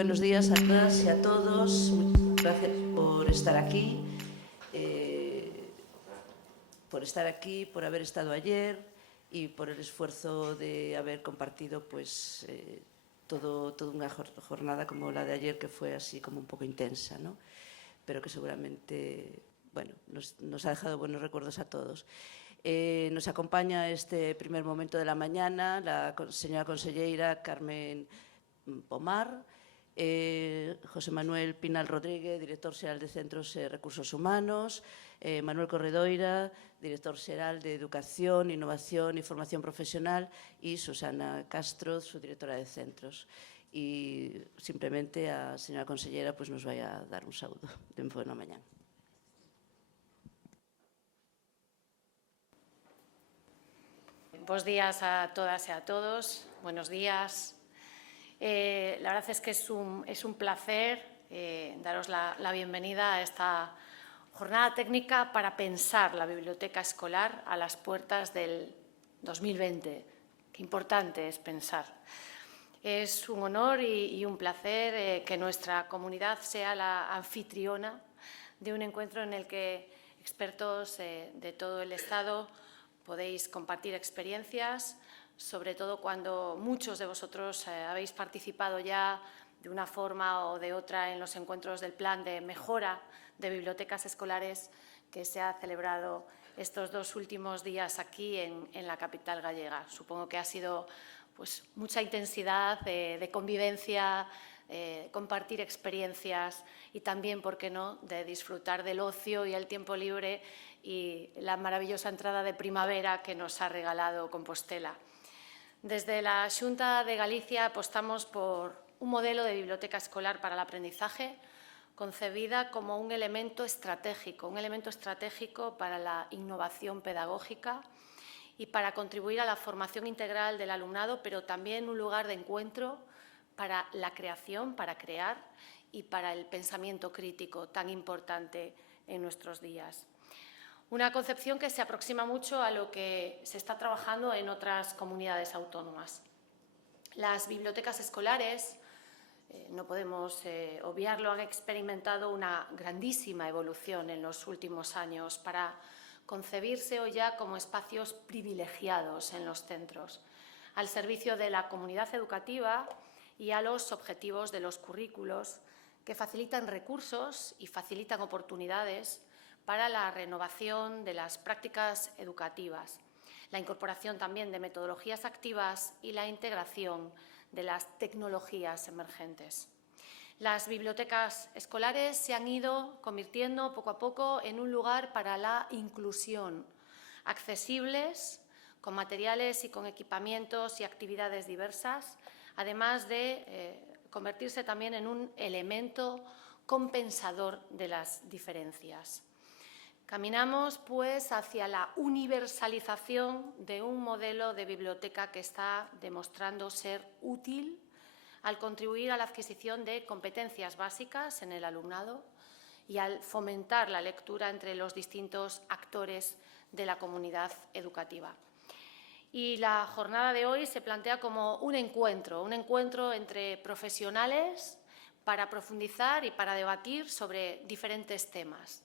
Buenos días a todas y a todos. Muchas gracias por estar aquí, por haber estado ayer y por el esfuerzo de haber compartido pues, toda una jornada como la de ayer, que fue así como un poco intensa, ¿no? Pero que seguramente bueno, nos ha dejado buenos recuerdos a todos. Nos acompaña este primer momento de la mañana la señora conselleira Carmen Pomar, José Manuel Pinal Rodríguez, director xeral de Centros e Recursos Humanos, Manuel Corredoira, director xeral de Educación, Innovación e Formación Profesional, e Susana Castro, su directora de Centros. E simplemente a señora conselleira pues, nos vai a dar un saúdo de buena mañana. Buenos días a todas y a todos. Buenos días. La verdad es que es un placer daros la bienvenida a esta jornada técnica para pensar la biblioteca escolar a las puertas del 2020. Qué importante es pensar. Es un honor y un placer que nuestra comunidad sea la anfitriona de un encuentro en el que expertos de todo el Estado podéis compartir experiencias, sobre todo cuando muchos de vosotros habéis participado ya de una forma o de otra en los encuentros del Plan de Mejora de Bibliotecas Escolares que se ha celebrado estos 2 últimos días aquí en la capital gallega. Supongo que ha sido pues, mucha intensidad de convivencia, compartir experiencias y también, ¿por qué no?, de disfrutar del ocio y el tiempo libre y la maravillosa entrada de primavera que nos ha regalado Compostela. Desde la Xunta de Galicia apostamos por un modelo de biblioteca escolar para el aprendizaje concebida como un elemento estratégico para la innovación pedagógica y para contribuir a la formación integral del alumnado, pero también un lugar de encuentro para la creación, para crear y para el pensamiento crítico tan importante en nuestros días. Una concepción que se aproxima mucho a lo que se está trabajando en otras comunidades autónomas. Las bibliotecas escolares, no podemos obviarlo, han experimentado una grandísima evolución en los últimos años para concebirse hoy ya como espacios privilegiados en los centros, al servicio de la comunidad educativa y a los objetivos de los currículos que facilitan recursos y facilitan oportunidades para la renovación de las prácticas educativas, la incorporación también de metodologías activas y la integración de las tecnologías emergentes. Las bibliotecas escolares se han ido convirtiendo poco a poco en un lugar para la inclusión, accesibles, con materiales y con equipamientos y actividades diversas, además de convertirse también en un elemento compensador de las diferencias. Caminamos, pues, hacia la universalización de un modelo de biblioteca que está demostrando ser útil al contribuir a la adquisición de competencias básicas en el alumnado y al fomentar la lectura entre los distintos actores de la comunidad educativa. Y la jornada de hoy se plantea como un encuentro entre profesionales para profundizar y para debatir sobre diferentes temas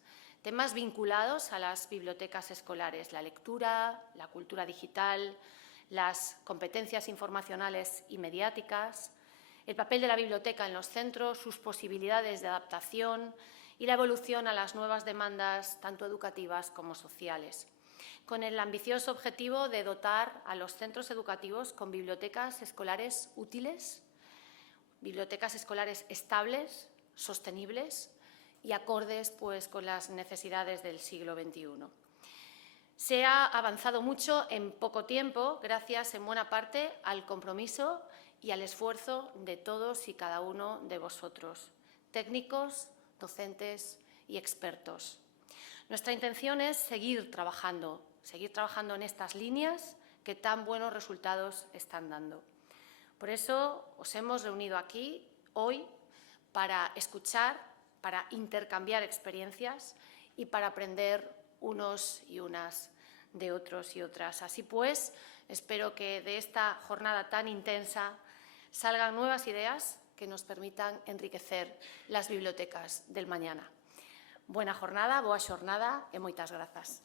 vinculados a las bibliotecas escolares, la lectura, la cultura digital, las competencias informacionales y mediáticas, el papel de la biblioteca en los centros, sus posibilidades de adaptación y la evolución a las nuevas demandas tanto educativas como sociales, con el ambicioso objetivo de dotar a los centros educativos con bibliotecas escolares útiles, bibliotecas escolares estables, sostenibles y acordes, pues, con las necesidades del siglo XXI. Se ha avanzado mucho en poco tiempo, gracias en buena parte al compromiso y al esfuerzo de todos y cada uno de vosotros, técnicos, docentes y expertos. Nuestra intención es seguir trabajando en estas líneas que tan buenos resultados están dando. Por eso os hemos reunido aquí hoy para escuchar, para intercambiar experiencias y para aprender unos y unas de otros y otras. Así pues, espero que de esta jornada tan intensa salgan nuevas ideas que nos permitan enriquecer las bibliotecas del mañana. Buena jornada, boa xornada e moitas grazas.